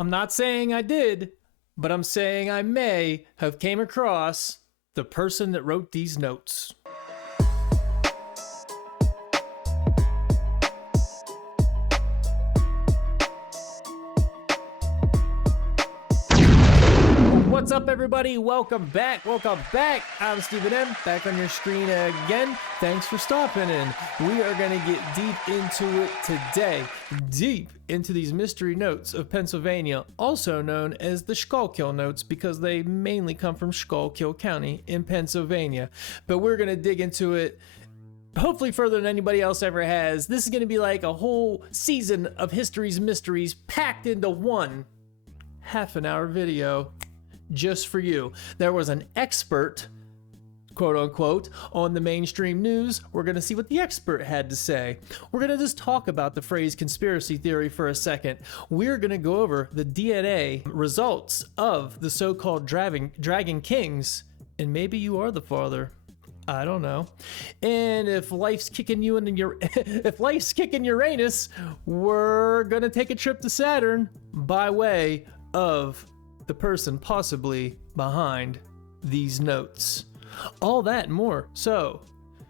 I'm not saying I did, but I'm saying I may have came across the person that wrote these notes. What's up, everybody? Welcome back. I'm Stephen M, back on your screen again. Thanks for stopping in. We are going to get deep into it today. Deep into these mystery notes of Pennsylvania, also known as the SchuylkillNotes, because they mainly come from Schuylkill County in Pennsylvania. But we're going to dig into it hopefully further than anybody else ever has. This is going to be like a whole season of history's mysteries packed into one half-an-hour video. Just for you. There was an expert, quote unquote, on the mainstream news. We're going to see what the expert had to say. We're going to just talk about the phrase conspiracy theory for a second. We're going to go over the DNA results of the so-called dragon kings, and maybe you are the father. I don't know. And if life's kicking you into if life's kicking Uranus, we're going to take a trip to Saturn by way of the person possibly behind these notes. All that and more. So,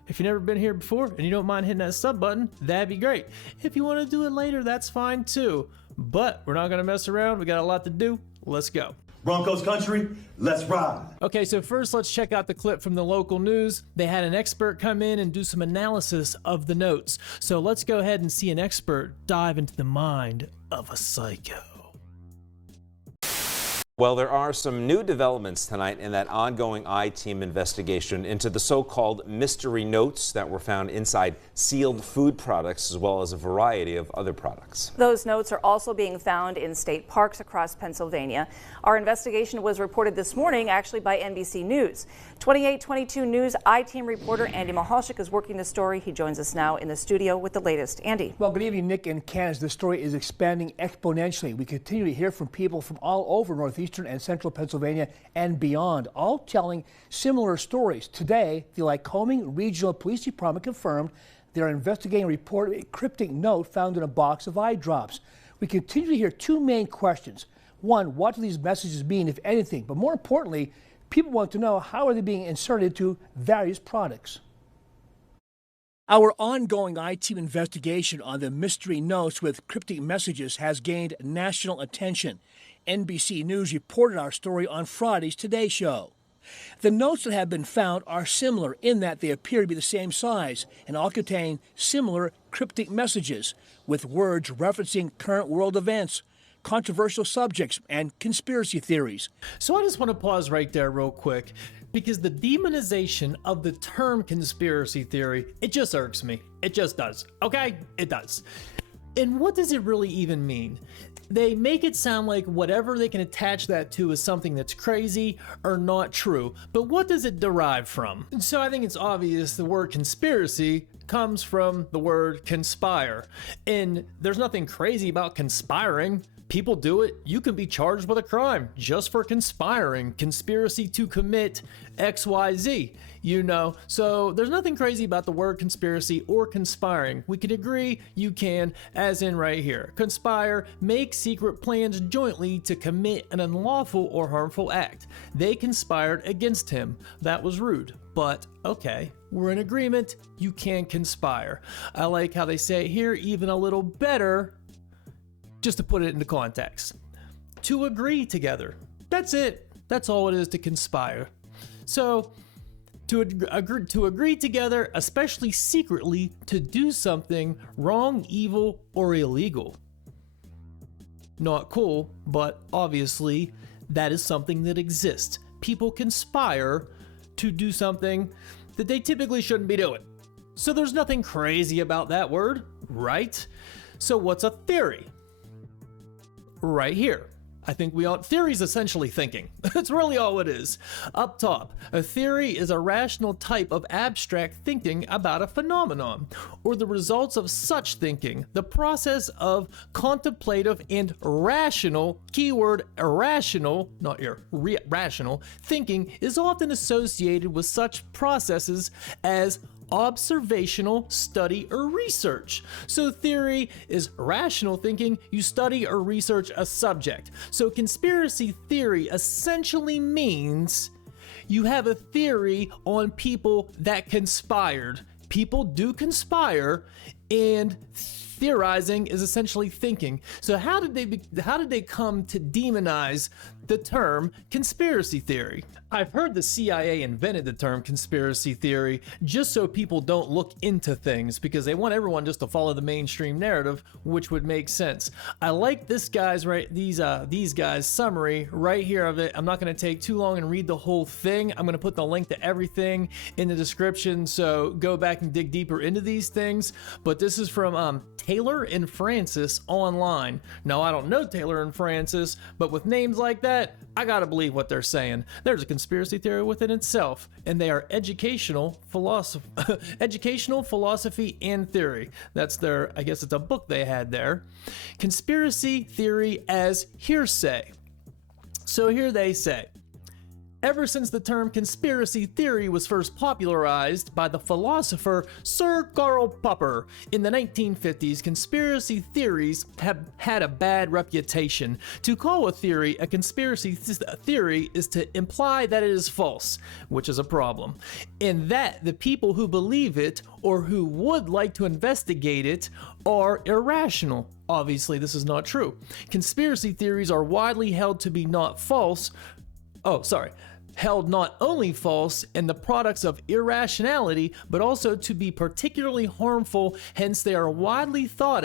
if you've never been here before and you don't mind hitting that sub button, that'd be great. If you want to do it later, that's fine too. But we're not going to mess around. We got a lot to do. Let's go. Broncos country, let's ride. Okay, so first let's check out the clip from the local news. They had an expert come in and do some analysis of the notes. So let's go ahead and see an expert dive into the mind of a psycho. Well, there are some new developments tonight in that ongoing I-Team investigation into the so-called mystery notes that were found inside sealed food products as well as a variety of other products. Those notes are also being found in state parks across Pennsylvania. Our investigation was reported this morning actually by NBC News. 2822 News I-Team reporter Andy Mahalchik is working the story. He joins us now in the studio with the latest. Andy. Well, good evening, Nick and Candace. The story is expanding exponentially. We continue to hear from people from all over Northeastern and Central Pennsylvania and beyond, all telling similar stories. Today, the Lycoming Regional Police Department confirmed they're investigating a report of a cryptic note found in a box of eye drops. We continue to hear two main questions. One, what do these messages mean, if anything? But more importantly, people want to know how are they being inserted into various products. Our ongoing I-Team investigation on the mystery notes with cryptic messages has gained national attention. NBC News reported our story on Friday's Today Show. The notes that have been found are similar in that they appear to be the same size and all contain similar cryptic messages with words referencing current world events, controversial subjects, and conspiracy theories. So I just want to pause right there real quick, because the demonization of the term conspiracy theory, it just irks me. It just does. Okay? It does. And what does it really even mean? They make it sound like whatever they can attach that to is something that's crazy or not true. But what does it derive from? And so I think it's obvious the word conspiracy comes from the word conspire. And there's nothing crazy about conspiring. People do it. You can be charged with a crime just for conspiring. Conspiracy to commit XYZ, you know. So there's nothing crazy about the word conspiracy or conspiring. We can agree you can, as in right here. Conspire, make secret plans jointly to commit an unlawful or harmful act. They conspired against him. That was rude, but okay. We're in agreement. You can conspire. I like how they say it here even a little better. Just to put it into context. To agree together. That's it. That's all it is to conspire. So, to agree together, especially secretly, to do something wrong, evil, or illegal. Not cool, but obviously that is something that exists. People conspire to do something that they typically shouldn't be doing. So there's nothing crazy about that word, right? So what's a theory? Right here. I think theory's essentially thinking. That's really all it is. Up top, a theory is a rational type of abstract thinking about a phenomenon, or the results of such thinking. The process of contemplative and rational, keyword irrational, not your rational, thinking is often associated with such processes as observational study or research. So theory is rational thinking. You study or research a subject. So conspiracy theory essentially means you have a theory on people that conspired. People do conspire, and theorizing is essentially thinking. So how did they come to demonize the term conspiracy theory? I've heard the CIA invented the term conspiracy theory just so people don't look into things, because they want everyone just to follow the mainstream narrative, which would make sense. I like this guy's these guys summary right here of it. I'm not going to take too long and read the whole thing. I'm going to put the link to everything in the description, so go back and dig deeper into these things. But this is from Taylor and Francis online. Now, I don't know Taylor and Francis, but with names like that, I gotta believe what they're saying. There's a conspiracy theory within itself, and they are educational philosophy and theory. That's their, I guess it's a book they had there. Conspiracy theory as hearsay. So here they say, ever since the term conspiracy theory was first popularized by the philosopher Sir Karl Popper in the 1950s, conspiracy theories have had a bad reputation. To call a theory a conspiracy theory is to imply that it is false, which is a problem, and that the people who believe it or who would like to investigate it are irrational. Obviously, this is not true. Conspiracy theories are widely held to be held not only false and the products of irrationality, but also to be particularly harmful. Hence, they are widely thought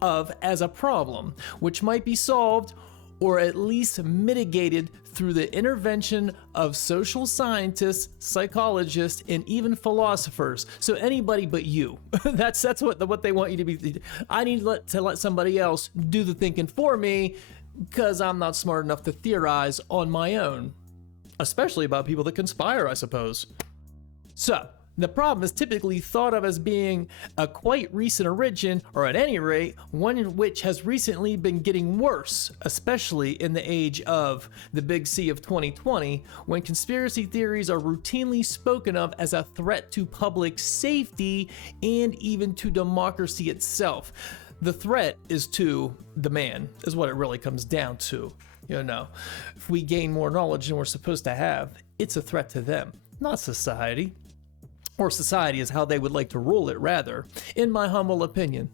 of as a problem, which might be solved or at least mitigated through the intervention of social scientists, psychologists, and even philosophers. So anybody but you. That's what they want you to be. I need to let somebody else do the thinking for me, because I'm not smart enough to theorize on my own. Especially about people that conspire, I suppose. So, the problem is typically thought of as being a quite recent origin, or at any rate, one which has recently been getting worse, especially in the age of the big C of 2020, when conspiracy theories are routinely spoken of as a threat to public safety and even to democracy itself. The threat is to the man, is what it really comes down to. You know, if we gain more knowledge than we're supposed to have, it's a threat to them, not society. Or society is how they would like to rule it, rather, in my humble opinion.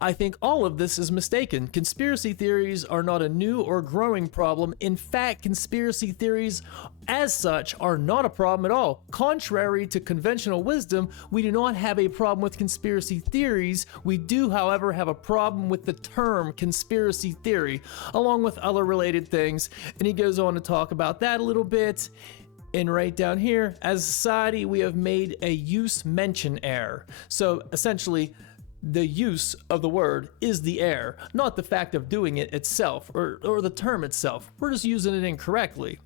I think all of this is mistaken. Conspiracy theories are not a new or growing problem. In fact, conspiracy theories as such are not a problem at all. Contrary to conventional wisdom, we do not have a problem with conspiracy theories. We do, however, have a problem with the term conspiracy theory, along with other related things. And he goes on to talk about that a little bit. And right down here, as a society, we have made a use-mention error. So essentially, the use of the word is the error, not the fact of doing it itself or the term itself. We're just using it incorrectly.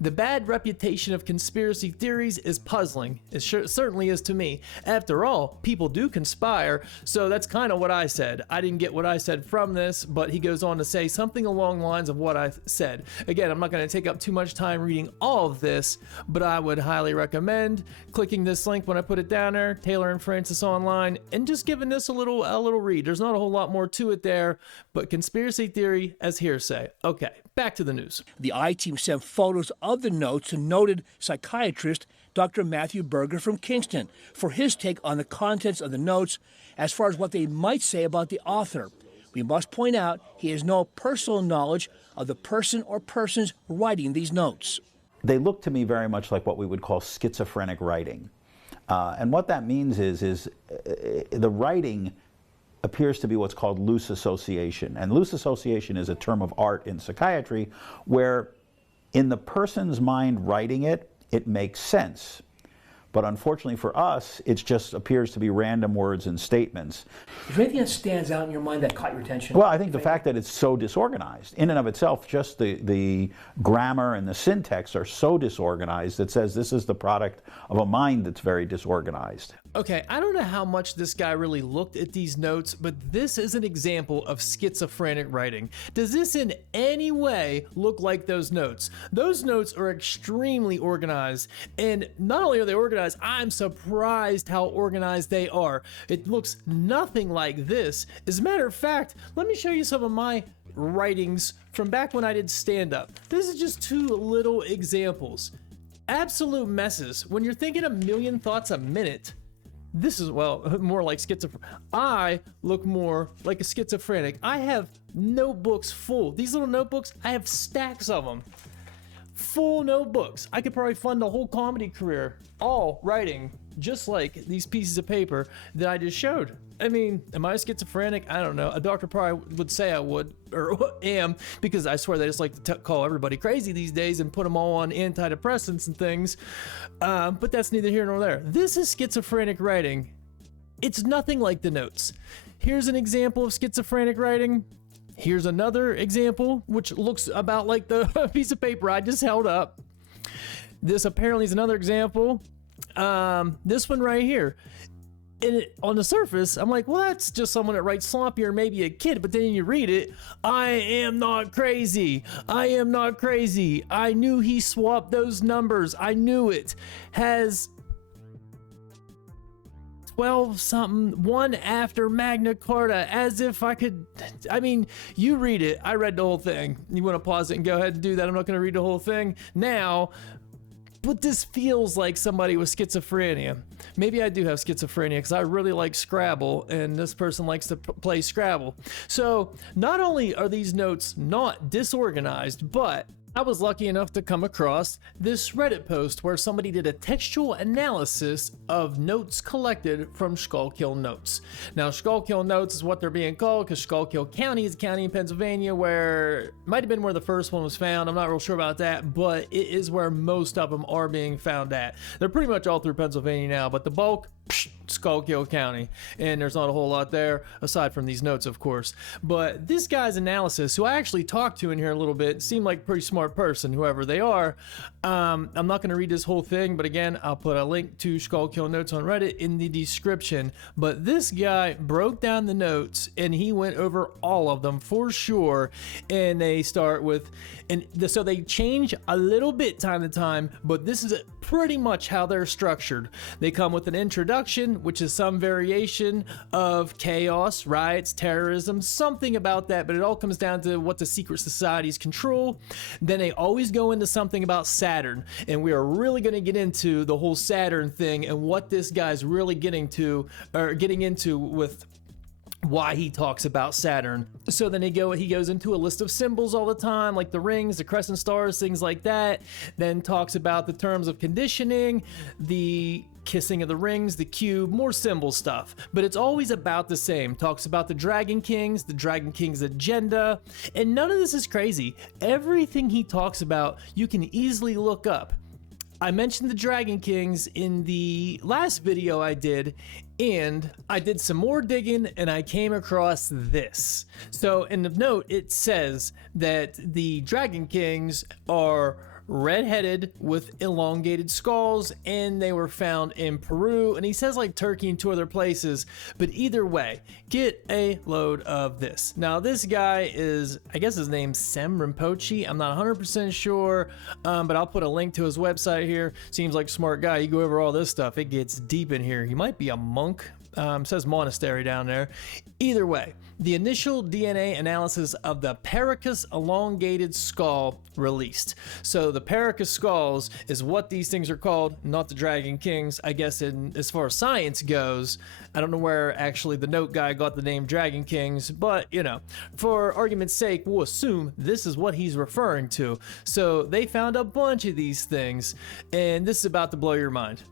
The bad reputation of conspiracy theories is puzzling. It certainly is to me. After all, people do conspire, so that's kind of what I said. I didn't get what I said from this, but he goes on to say something along the lines of what I said. Again, I'm not going to take up too much time reading all of this, but I would highly recommend clicking this link when I put it down there, Taylor and Francis online, and just giving this a little read. There's not a whole lot more to it there, but conspiracy theory as hearsay. Okay, back to the news. The I-Team sent photos of the notes to noted psychiatrist Dr. Matthew Berger from Kingston for his take on the contents of the notes as far as what they might say about the author. We must point out he has no personal knowledge of the person or persons writing these notes. They look to me very much like what we would call schizophrenic writing. And what that means is the writing appears to be what's called loose association. And loose association is a term of art in psychiatry where in the person's mind writing it, it makes sense. But unfortunately for us, it just appears to be random words and statements. Is there anything that stands out in your mind that caught your attention? Well, I think the fact that it's so disorganized, in and of itself, just the grammar and the syntax are so disorganized that says this is the product of a mind that's very disorganized. Okay, I don't know how much this guy really looked at these notes, but this is an example of schizophrenic writing. Does this in any way look like those notes? Those notes are extremely organized, and not only are they organized, I'm surprised how organized they are. It looks nothing like this. As a matter of fact, let me show you some of my writings from back when I did stand-up. This is just two little examples. Absolute messes. When you're thinking a million thoughts a minute, this is, well, more like schizophrenic. I look more like a schizophrenic. I have notebooks full. These little notebooks, I have stacks of them. Full notebooks. I could probably fund a whole comedy career, all writing just like these pieces of paper that I just showed. I mean, am I schizophrenic? I don't know. A doctor probably would say I would, or am, because I swear they just like to call everybody crazy these days and put them all on antidepressants and things. But that's neither here nor there. This is schizophrenic writing. It's nothing like the notes. Here's an example of schizophrenic writing. Here's another example, which looks about like the piece of paper I just held up. This apparently is another example. This one right here. And on the surface, I'm like, well, that's just someone that writes sloppy or maybe a kid. But then you read it, I am not crazy. I am not crazy. I knew he swapped those numbers. I knew it. Has 12 something, one after Magna Carta, as if I could. I mean, you read it. I read the whole thing. You want to pause it and go ahead and do that? I'm not going to read the whole thing now. But this feels like somebody with schizophrenia. Maybe I do have schizophrenia because I really like Scrabble, and this person likes to play Scrabble. So not only are these notes not disorganized, but I was lucky enough to come across this Reddit post where somebody did a textual analysis of notes collected from SchuylkillNotes. Now, SchuylkillNotes is what they're being called because Schuylkill County is a county in Pennsylvania where, might have been where the first one was found. I'm not real sure about that, but it is where most of them are being found at. They're pretty much all through Pennsylvania now, but the bulk, Schuylkill County, and there's not a whole lot there aside from these notes, of course. But this guy's analysis, who I actually talked to in here a little bit, seemed like a pretty smart person, whoever they are. I'm not going to read this whole thing, but again, I'll put a link to SchuylkillNotes on Reddit in the description. But this guy broke down the notes and he went over all of them for sure. And they start with, so they change a little bit time to time, but this is pretty much how they're structured. They come with an introduction, which is some variation of chaos, riots, terrorism, something about that, but it all comes down to what the secret societies control. Then they always go into something about Saturn, and we are really going to get into the whole Saturn thing and what this guy's really getting into with why he talks about Saturn. So then he goes into a list of symbols all the time, like the rings, the crescent stars, things like that. Then talks about the terms of conditioning, the kissing of the rings, the cube, more symbol stuff. But it's always about the same. Talks about the Dragon King's agenda, and none of this is crazy. Everything he talks about, you can easily look up. I mentioned the Dragon Kings in the last video I did, and I did some more digging and I came across this. So in the note, it says that the Dragon Kings are red-headed with elongated skulls, and they were found in Peru, and he says like Turkey and two other places. But either way, get a load of this. Now this guy is, I guess his name's Sem Rinpoche. I'm not 100% sure, but I'll put a link to his website here. Seems like a smart guy. You go over all this stuff, it gets deep in here. He might be a monk. Says monastery down there. Either way, the initial DNA analysis of the Paracas elongated skull released. So the Paracas skulls is what these things are called, not the Dragon Kings. I guess as far as science goes, I don't know where actually the note guy got the name Dragon Kings, but you know, for argument's sake, we'll assume this is what he's referring to. So they found a bunch of these things, and this is about to blow your mind.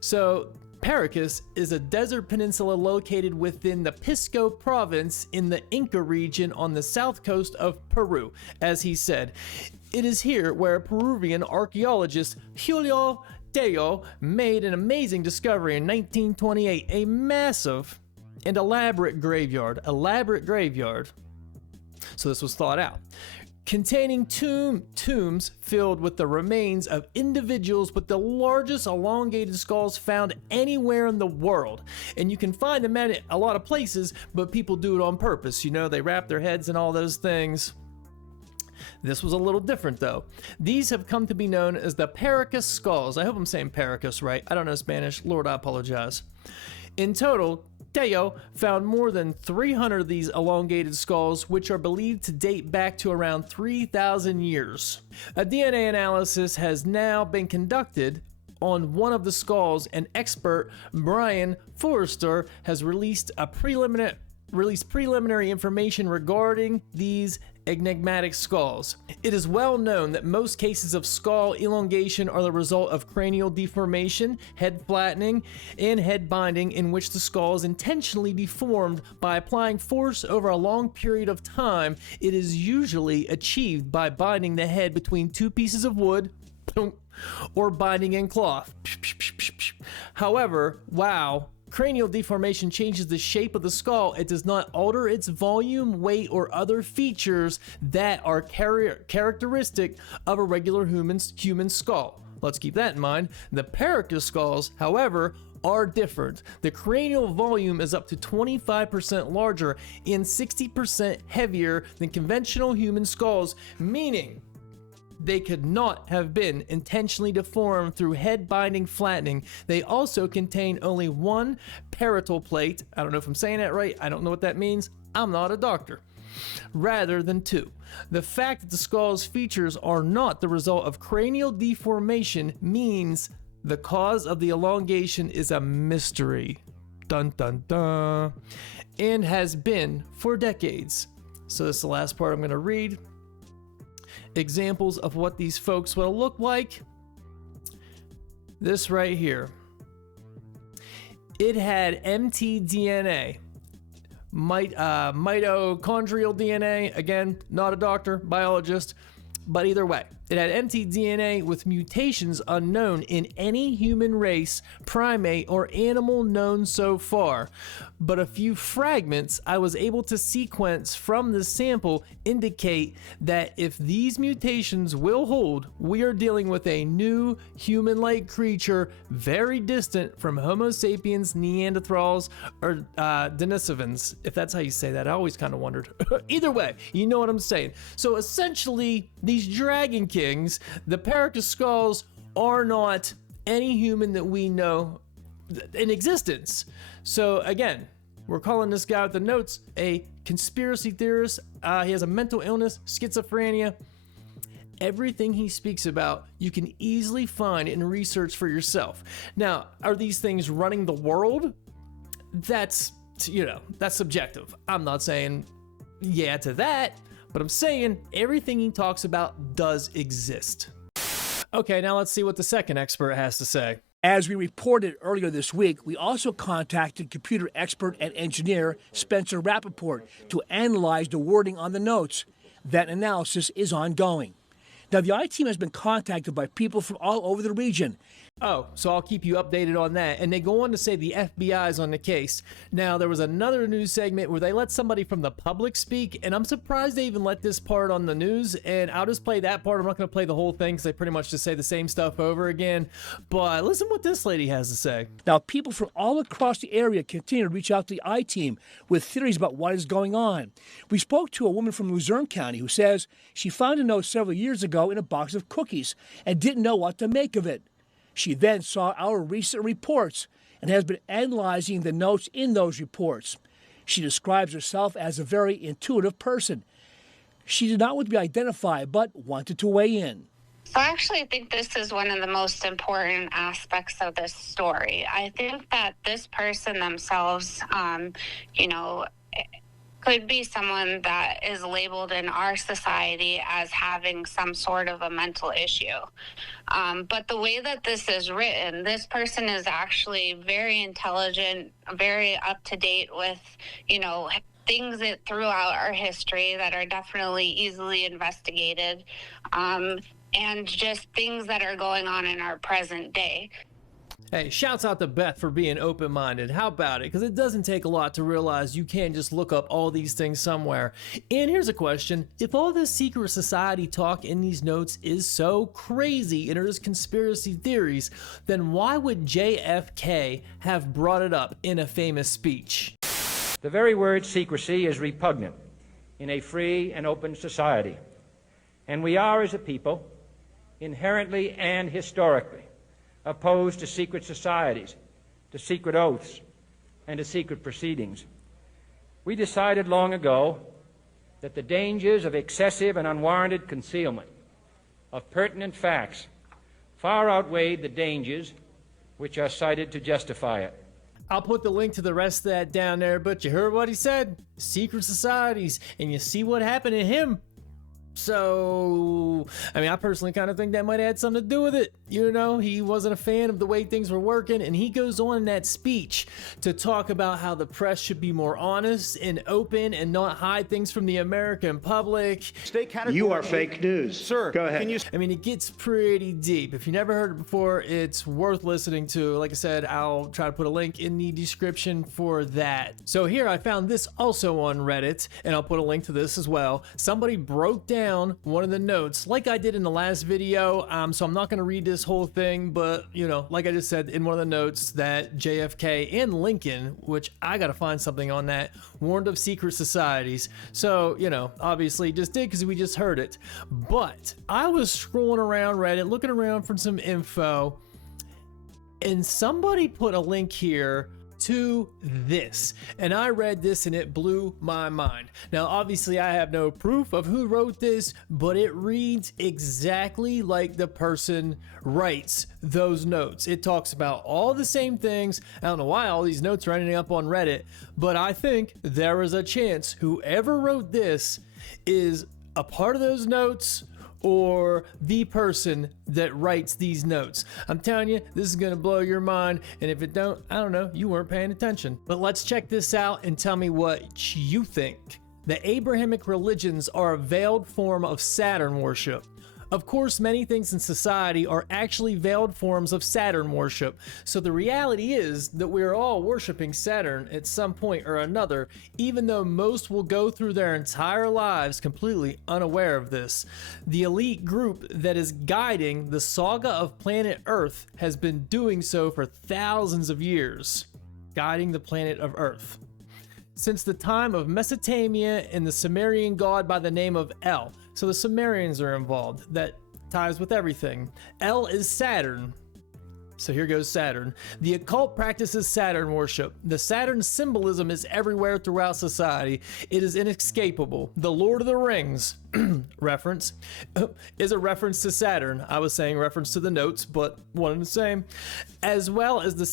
So Paracas is a desert peninsula located within the Pisco province in the Inca region on the south coast of Peru. As he said, it is here where Peruvian archaeologist Julio Tello made an amazing discovery in 1928, a massive and elaborate graveyard. So this was thought out. containing tombs filled with the remains of individuals with the largest elongated skulls found anywhere in the world. And you can find them at a lot of places, but people do it on purpose. You know, they wrap their heads in all those things. This was a little different though. These have come to be known as the Paracas skulls. I hope I'm saying Paracas right. I don't know Spanish. Lord, I apologize. In total, Teo found more than 300 of these elongated skulls, which are believed to date back to around 3,000 years. A DNA analysis has now been conducted on one of the skulls, and expert Brian Forrester has released preliminary information regarding these enigmatic skulls. It is well known that most cases of skull elongation are the result of cranial deformation, head flattening, and head binding, in which the skull is intentionally deformed by applying force over a long period of time. It is usually achieved by binding the head between two pieces of wood or binding in cloth. However, cranial deformation changes the shape of the skull. It does not alter its volume, weight, or other features that are characteristic of a regular human skull. Let's keep that in mind. The Paracas skulls, however, are different. The cranial volume is up to 25% larger and 60% heavier than conventional human skulls, meaning they could not have been intentionally deformed through head binding flattening. They also contain only one parietal plate. I don't know if I'm saying that right. I don't know what that means. I'm not a doctor. Rather than two. The fact that the skull's features are not the result of cranial deformation means the cause of the elongation is a mystery. Dun dun dun. And has been for decades. So this is the last part I'm going to read. Examples of what these folks will look like. This right here. It had mtDNA, mitochondrial DNA. Again, not a doctor, biologist, but either way, it had mtDNA with mutations unknown in any human race, primate, or animal known so far. But a few fragments I was able to sequence from the sample indicate that if these mutations will hold, we are dealing with a new human-like creature very distant from Homo sapiens, Neanderthals, or Denisovans, if that's how you say that. I always kind of wondered. Either way, you know what I'm saying. So essentially, these Dragon Kings, the Paracas skulls, are not any human that we know in existence. So again, we're calling this guy with the notes a conspiracy theorist. He has a mental illness, schizophrenia. Everything he speaks about, you can easily find and research for yourself. Now, are these things running the world? That's subjective. I'm not saying yeah to that, but I'm saying everything he talks about does exist. Okay, now let's see what the second expert has to say. As we reported earlier this week, we also contacted computer expert and engineer Spencer Rappaport to analyze the wording on the notes. That analysis is ongoing. Now, the I-Team has been contacted by people from all over the region. Oh, so I'll keep you updated on that. And they go on to say the FBI is on the case. Now, there was another news segment where they let somebody from the public speak, and I'm surprised they even let this part on the news, and I'll just play that part. I'm not going to play the whole thing because they pretty much just say the same stuff over again. But listen what this lady has to say. Now, people from all across the area continue to reach out to the I-Team with theories about what is going on. We spoke to a woman from Luzerne County who says she found a note several years ago in a box of cookies and didn't know what to make of it. She then saw our recent reports and has been analyzing the notes in those reports. She describes herself as a very intuitive person. She did not want to be identified, but wanted to weigh in. So I actually think this is one of the most important aspects of this story. I think that this person themselves, could be someone that is labeled in our society as having some sort of a mental issue. But the way that this is written, this person is actually very intelligent, very up to date with, things that throughout our history that are definitely easily investigated, and just things that are going on in our present day. Hey, shouts out to Beth for being open-minded. How about it? Because it doesn't take a lot to realize you can't just look up all these things somewhere. And here's a question. If all this secret society talk in these notes is so crazy and it is conspiracy theories, then why would JFK have brought it up in a famous speech? The very word secrecy is repugnant in a free and open society. And we are, as a people, inherently and historically opposed to secret societies, to secret oaths, and to secret proceedings. We decided long ago that the dangers of excessive and unwarranted concealment of pertinent facts far outweighed the dangers which are cited to justify it. I'll put the link to the rest of that down there, but you heard what he said. Secret societies, and you see what happened to him. So, I mean, I personally kind of think that might have had something to do with it. You know, he wasn't a fan of the way things were working, and he goes on in that speech to talk about how the press should be more honest and open and not hide things from the American public. You are fake news. Sir, go ahead. I mean, it gets pretty deep. If you never heard it before, it's worth listening to. Like I said, I'll try to put a link in the description for that. So here I found this also on Reddit, and I'll put a link to this as well. Somebody broke down one of the notes like I did in the last video, so I'm not going to read this whole thing, but you know, like I just said in one of the notes, that JFK and Lincoln, which I got to find something on that, warned of secret societies. So, you know, obviously just did because we just heard it. But I was scrolling around Reddit, looking around for some info, and somebody put a link here to this, and I read this and it blew my mind. Now obviously I have no proof of who wrote this, but it reads exactly like the person writes those notes. It talks about all the same things. I don't know why all these notes are ending up on Reddit, but I think there is a chance whoever wrote this is a part of those notes or the person that writes these notes. I'm telling you, this is gonna blow your mind, and if it don't, I don't know, you weren't paying attention. But let's check this out and tell me what you think. The Abrahamic religions are a veiled form of Saturn worship. Of course, many things in society are actually veiled forms of Saturn worship. So the reality is that we're all worshiping Saturn at some point or another, even though most will go through their entire lives completely unaware of this. The elite group that is guiding the saga of planet Earth has been doing so for thousands of years, guiding the planet of Earth. Since the time of Mesopotamia and the Sumerian god by the name of El. So the Sumerians are involved. That ties with everything. El is Saturn. So here goes Saturn. The occult practices Saturn worship. The Saturn symbolism is everywhere throughout society. It is inescapable. The Lord of the Rings reference is a reference to Saturn. I was saying reference to the notes, but one and the same. As well as the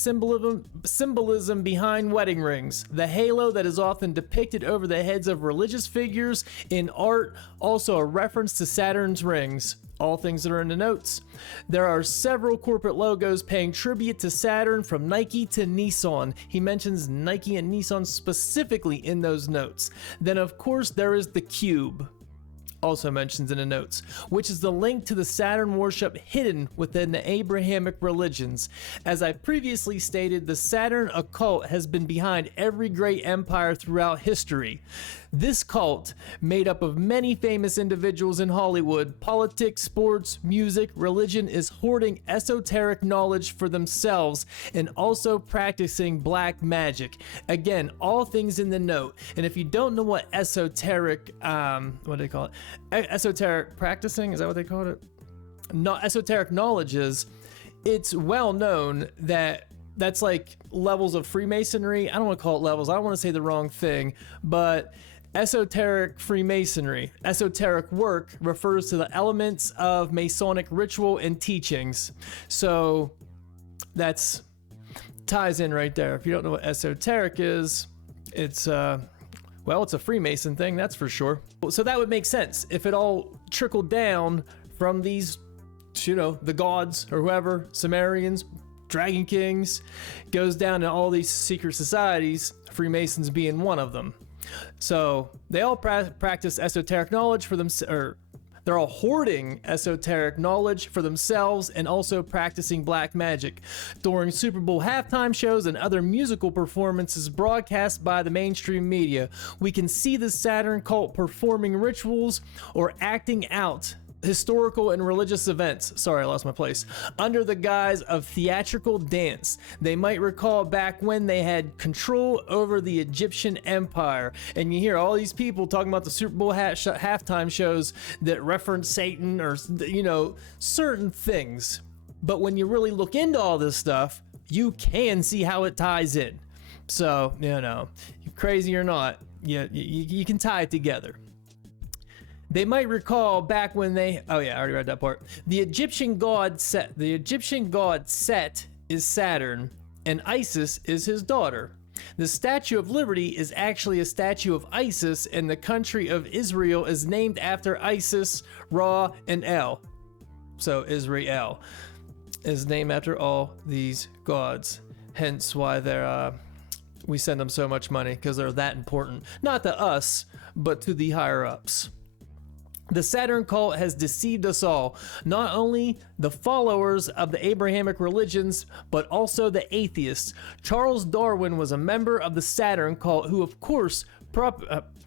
symbolism behind wedding rings. The halo that is often depicted over the heads of religious figures in art, also a reference to Saturn's rings. All things that are in the notes. There are several corporate logos paying tribute to Saturn, from Nike to Nissan. He mentions Nike and Nissan specifically in those notes. Then of course there is the cube, also mentions in the notes, which is the link to the Saturn worship hidden within the Abrahamic religions. As I previously stated, the Saturn occult has been behind every great empire throughout history. This cult, made up of many famous individuals in Hollywood, politics, sports, music, religion, is hoarding esoteric knowledge for themselves and also practicing black magic. Again, all things in the note. And if you don't know what esoteric, what do they call it? Esoteric practicing, is that what they call it? Not esoteric knowledge is, it's well known that that's like levels of Freemasonry. I don't want to call it levels. I don't want to say the wrong thing, but esoteric Freemasonry, esoteric work, refers to the elements of Masonic ritual and teachings. So that's ties in right there. If you don't know what esoteric is, it's well, it's a Freemason thing, that's for sure. So that would make sense if it all trickled down from these, you know, the gods or whoever, Sumerians, Dragon Kings, goes down to all these secret societies, Freemasons being one of them. So they all practice esoteric knowledge for them, or They're all hoarding esoteric knowledge for themselves and also practicing black magic. During Super Bowl halftime shows and other musical performances broadcast by the mainstream media, we can see the Saturn cult performing rituals or acting out historical and religious events, sorry I lost my place, under the guise of theatrical dance. They might recall back when they had control over the Egyptian empire, and you hear all these people talking about the Super Bowl halftime shows that reference Satan or, you know, certain things. But when you really look into all this stuff, you can see how it ties in. So, you know, crazy or not, you can tie it together. They might recall back when they, oh yeah, I already read that part. The Egyptian god Set is Saturn, and Isis is his daughter. The Statue of Liberty is actually a statue of Isis, and the country of Israel is named after Isis, Ra, and El. So Israel is named after all these gods. Hence why they're, we send them so much money, because they're that important. Not to us, but to the higher ups. The Saturn cult has deceived us all, not only the followers of the Abrahamic religions, but also the atheists. Charles Darwin was a member of the Saturn cult who, of course,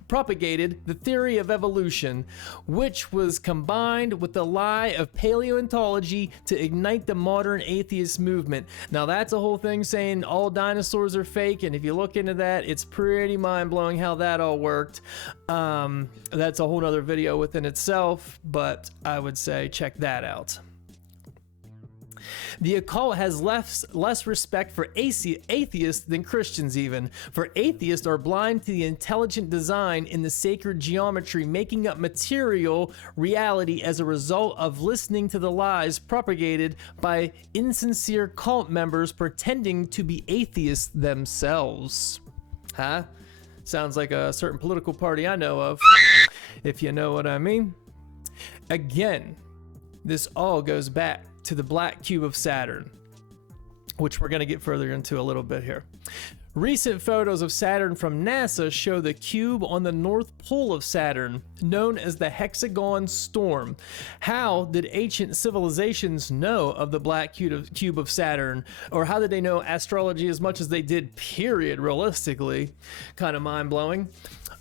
propagated the theory of evolution, which was combined with the lie of paleontology to ignite the modern atheist movement. Now that's a whole thing saying all dinosaurs are fake, and if you look into that, it's pretty mind-blowing how that all worked. That's a whole other video within itself, but I would say check that out. The occult has less respect for atheists than Christians even, for atheists are blind to the intelligent design in the sacred geometry, making up material reality as a result of listening to the lies propagated by insincere cult members pretending to be atheists themselves. Huh? Sounds like a certain political party I know of, if you know what I mean. Again, this all goes back to the black cube of Saturn, which we're going to get further into a little bit here. Recent photos of Saturn from NASA show the cube on the north pole of Saturn, known as the hexagon storm. How did ancient civilizations know of the black cube of Saturn? Or how did they know astrology as much as they did, period, realistically? Kind of mind-blowing.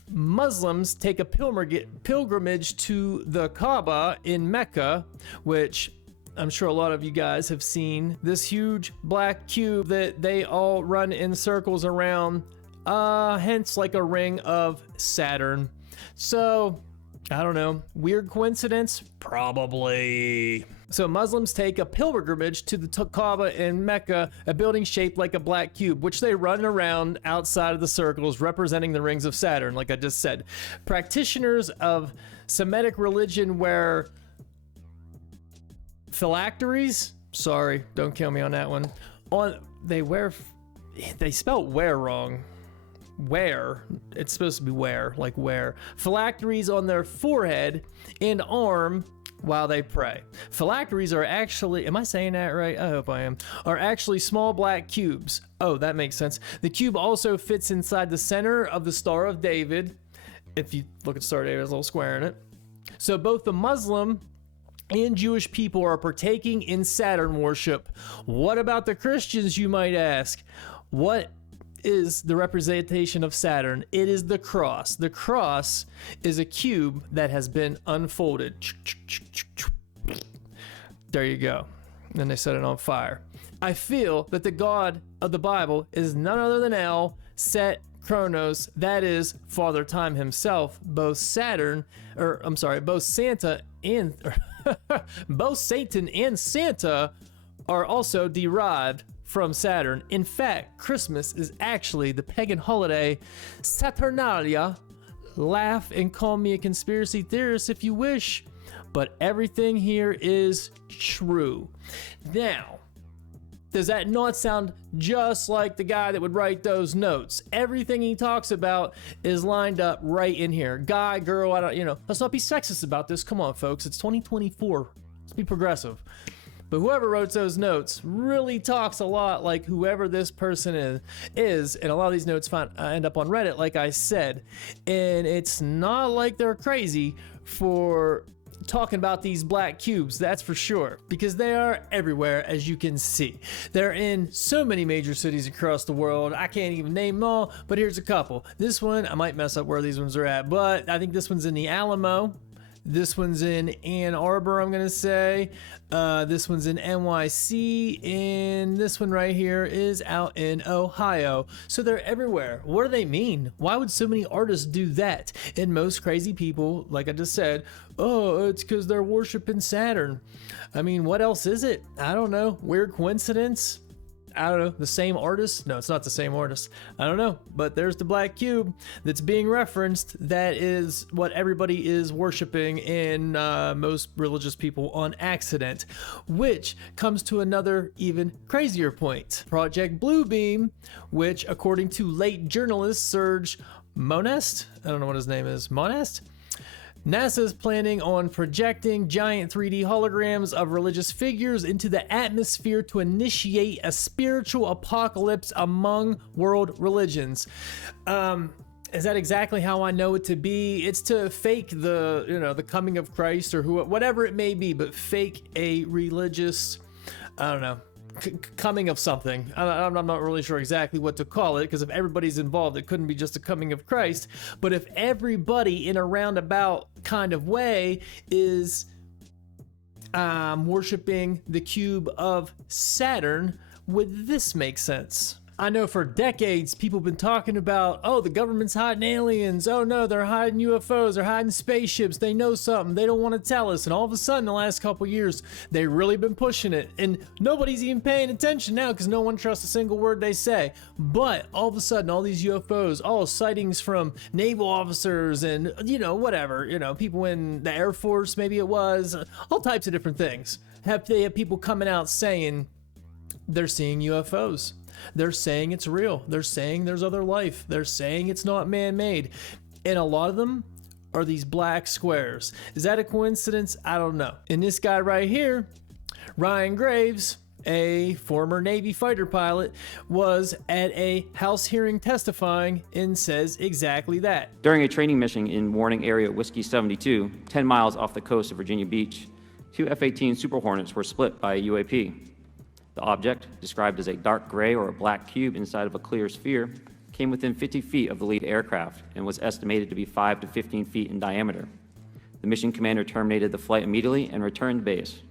Muslims take a pilgrimage to the Kaaba in Mecca, which I'm sure a lot of you guys have seen, this huge black cube that they all run in circles around, hence like a ring of Saturn. So, I don't know, weird coincidence? Probably. So Muslims take a pilgrimage to the Kaaba in Mecca, a building shaped like a black cube, which they run around outside of the circles representing the rings of Saturn, like I just said. Practitioners of Semitic religion wear phylacteries, sorry, don't kill me on that one. They spelled wear wrong. Wear, it's supposed to be wear, like wear. Phylacteries on their forehead and arm while they pray. Phylacteries are actually, am I saying that right? I hope I am. Are actually small black cubes. Oh, that makes sense. The cube also fits inside the center of the Star of David. If you look at Star of David, there's a little square in it. So both the Muslim and Jewish people are partaking in Saturn worship. What about the Christians, you might ask? What is the representation of Saturn? It is the cross. The cross is a cube that has been unfolded. There you go. And they set it on fire. I feel that the God of the Bible is none other than El, Set, Kronos, that is Father Time himself. Both Satan and Santa are also derived from Saturn. In fact, Christmas is actually the pagan holiday Saturnalia. Laugh and call me a conspiracy theorist if you wish, but everything here is true. Now, does that not sound just like the guy that would write those notes? Everything he talks about is lined up right in here. Guy, girl, let's not be sexist about this. Come on, folks, it's 2024. Let's be progressive. But whoever wrote those notes really talks a lot like whoever this person is, and a lot of these notes end up on Reddit, like I said. And it's not like they're crazy for talking about these black cubes, that's for sure, because they are everywhere, as you can see. They're in so many major cities across the world. I can't even name them all, but here's a couple. This one, I might mess up where these ones are at, but I think this one's in the Alamo. This one's in Ann Arbor, I'm gonna say. This one's in NYC, and this one right here is out in Ohio. So they're everywhere. What do they mean? Why would so many artists do that? And most crazy people, like I just said, oh, it's because they're worshiping Saturn. I mean, what else is it? I don't know. Weird coincidence? I don't know, the same artist? No, it's not the same artist. I don't know, but there's the black cube that's being referenced. That is what everybody is worshiping, and most religious people on accident, which comes to another even crazier point. Project Bluebeam, which according to late journalist Serge Monest, I don't know what his name is, Monest? NASA is planning on projecting giant 3D holograms of religious figures into the atmosphere to initiate a spiritual apocalypse among world religions. Is that exactly how I know it to be? It's to fake the coming of Christ or whatever it may be, but fake a religious, I don't know, coming of something. I'm not really sure exactly what to call it, because if everybody's involved, it couldn't be just a coming of Christ. But if everybody in a roundabout kind of way is worshiping the cube of Saturn, would this make sense? I know for decades people have been talking about, oh, the government's hiding aliens. Oh no, they're hiding UFOs. They're hiding spaceships. They know something. They don't want to tell us. And all of a sudden, the last couple years, they've really been pushing it. And nobody's even paying attention now because no one trusts a single word they say. But all of a sudden, all these UFOs, all sightings from naval officers and, whatever, people in the Air Force, maybe it was, all types of different things. They have people coming out saying they're seeing UFOs. They're saying it's real. They're saying there's other life. They're saying it's not man-made. And a lot of them are these black squares. Is that a coincidence? I don't know. And this guy right here, Ryan Graves, a former Navy fighter pilot, was at a House hearing testifying and says exactly that. During a training mission in Warning Area Whiskey 72, 10 miles off the coast of Virginia Beach, two F-18 Super Hornets were split by a UAP. The object, described as a dark gray or a black cube inside of a clear sphere, came within 50 feet of the lead aircraft and was estimated to be 5 to 15 feet in diameter. The mission commander terminated the flight immediately and returned to base.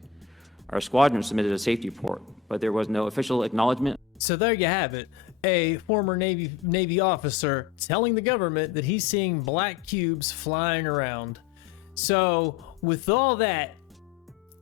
Our squadron submitted a safety report, but there was no official acknowledgement. So there you have it. A former Navy officer telling the government that he's seeing black cubes flying around. So with all that,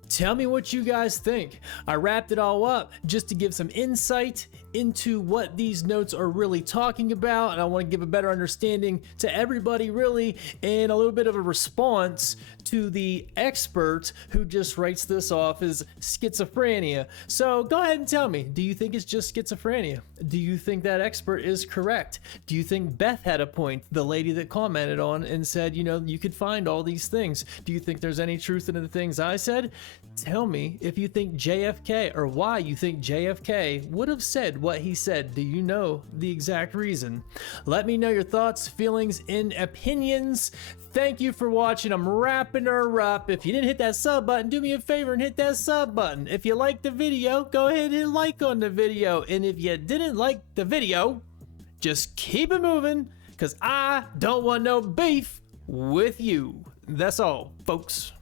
tell me what you guys think. I wrapped it all up just to give some insight into what these notes are really talking about, and I want to give a better understanding to everybody really, and a little bit of a response to the expert who just writes this off as schizophrenia. So go ahead and tell me, do you think it's just schizophrenia? Do you think that expert is correct? Do you think Beth had a point, the lady that commented on and said, you could find all these things? Do you think there's any truth in the things I said? Tell me if you think JFK, or why you think JFK would have said what he said. Do you know the exact reason? Let me know your thoughts, feelings, and opinions. Thank you for watching. I'm wrapping her up. If you didn't hit that sub button, do me a favor and hit that sub button. If you liked the video, go ahead and hit like on the video. And if you didn't like the video, just keep it moving, because I don't want no beef with you. That's all, folks.